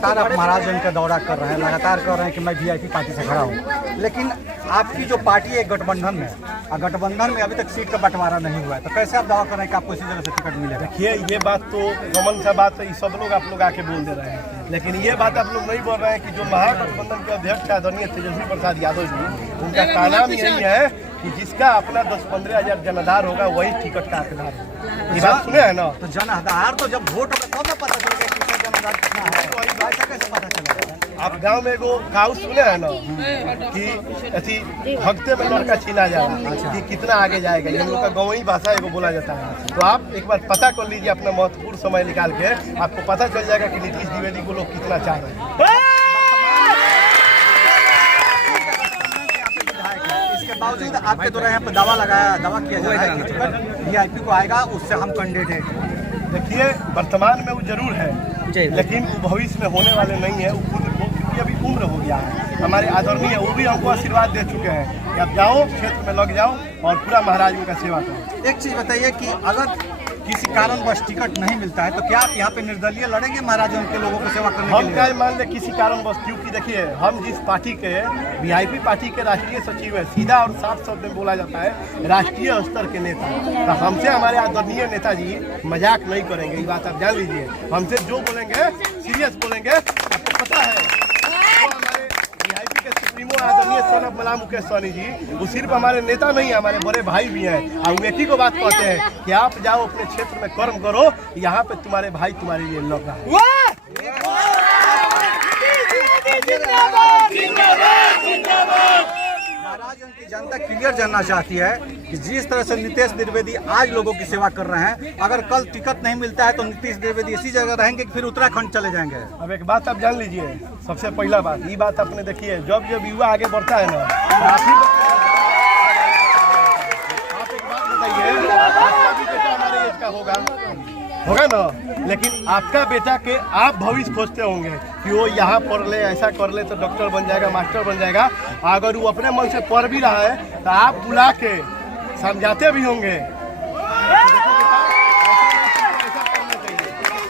लगातार आप महाराजगंज का दौरा कर रहे हैं, लगातार कर रहे हैं कि मैं वीआईपी पार्टी से खड़ा हूँ, लेकिन आपकी जो पार्टी है गठबंधन में, और गठबंधन में अभी तक सीट का बंटवारा नहीं हुआ है, तो कैसे आप दावा कर रहे हैं कि आपको इसी जगह से टिकट मिलेगा? देखिए, ये बात तो कॉमन सा बात है, सब लोग आप लोग आके बोल दे रहे हैं, लेकिन ये बात आप लोग नहीं बोल रहे हैं कि जो महागठबंधन के अध्यक्ष आदरणीय तेजस्वी प्रसाद यादव जी, उनका कहना यही है कि जिसका अपना 10-15 हजार जनाधार होगा वही टिकट का हकदार है। ये बात सुने है ना? तो जनाधार तो जब वोट होगा तब ना पता चलेगा किसका जनाधार कितना है, तो वही बात कैसे पता चलेगा? आप गांव में एगो काऊ सुने है ना कि ऐसी भगते में लड़का छीना जाएगा कि कितना आगे जाएगा, हम लोग का गाँवी भाषा एगो बोला जाता है। तो आप एक बार पता कर लीजिए अपना महत्वपूर्ण समय निकाल के, आपको पता चल जाएगा कि नीतीश द्विवेदी को लोग कितना चाह रहे हैं। बावजूद आपके द्वारा यहाँ पर दावा किया जा रहा है कि टिकट वीआईपी को आएगा, उससे हम कैंडिडेट हैं। देखिए, वर्तमान में वो जरूर है, लेकिन वो भविष्य में होने वाले नहीं है। वो खुद को क्योंकि अभी उम्र हो गया है, हमारे आदरणीय वो भी हमको आशीर्वाद दे चुके हैं कि आप जाओ, क्षेत्र में लग जाओ और पूरा महाराज जी का सेवा करो। एक चीज़ बताइए कि अगर किसी कारणवश टिकट नहीं मिलता है तो क्या आप यहाँ पे निर्दलीय लड़ेंगे महाराजगंज के लोगों को सेवा करने के लिए? हम क्या मान ले किसी कारणवश, क्योंकि देखिए, हम जिस पार्टी के वीआईपी पार्टी के राष्ट्रीय सचिव है, सीधा और साफ शब्द में बोला जाता है राष्ट्रीय स्तर के नेता, तो हमसे हमारे आदरणीय नेताजी मजाक नहीं करेंगे, ये बात आप जान लीजिए। हमसे जो बोलेंगे सीरियस बोलेंगे, आपको पता है। आदरणीय सन ऑफ मला मुकेश सहनी जी, वो सिर्फ हमारे नेता नहीं है, हमारे बड़े भाई भी हैं, और एक ही को बात कहते हैं कि आप जाओ अपने क्षेत्र में कर्म करो, यहाँ पे तुम्हारे भाई तुम्हारे लिए लग रहा है। महाराजगंज की जनता क्लियर जानना चाहती है कि जिस तरह से नीतीश द्विवेदी आज लोगों की सेवा कर रहे हैं, अगर कल टिकट नहीं मिलता है तो नीतीश द्विवेदी इसी जगह रहेंगे कि फिर उत्तराखंड चले जाएंगे? अब एक बात आप जान लीजिए, सबसे पहला बात ये बात आपने देखी है, जब जब युवा आगे बढ़ता है ना, आप एक बात बताइए, आपका भी बेटा हमारे एज का होगा ना, लेकिन आपका बेटा के आप भविष्य खोजते होंगे कि वो यहाँ पढ़ ले, ऐसा कर ले तो डॉक्टर बन जाएगा, मास्टर बन जाएगा। अगर वो अपने मन से पढ़ भी रहा है तो आप बुला के समझाते भी होंगे,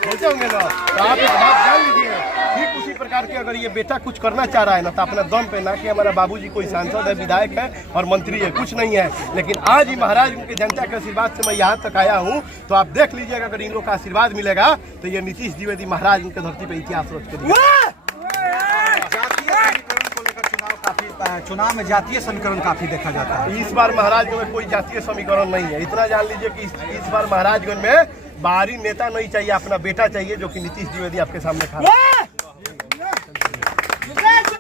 बोलते होंगे ना, तो आप एक बात जान लीजिए, ठीक उसी प्रकार के अगर ये बेटा कुछ करना चाह रहा है ना, तो अपना दम पे ना कि हमारा बाबूजी कोई सांसद है, विधायक है और मंत्री है, कुछ नहीं है, लेकिन आज ही महाराज उनके जनता के आशीर्वाद से मैं यहाँ तक आया हूँ, तो आप देख लीजिएगा अगर इन लोग का आशीर्वाद मिलेगा तो ये नीतीश द्विवेदी महाराज उनके धरती पे इतिहास रच के चुनाव में जातीय समीकरण काफी देखा जाता है। इस बार महाराजगंज में कोई जातीय समीकरण नहीं है, इतना जान लीजिए कि इस बार महाराजगंज में बाहरी नेता नहीं चाहिए, अपना बेटा चाहिए जो कि नीतीश द्विवेदी आपके सामने खड़ा है।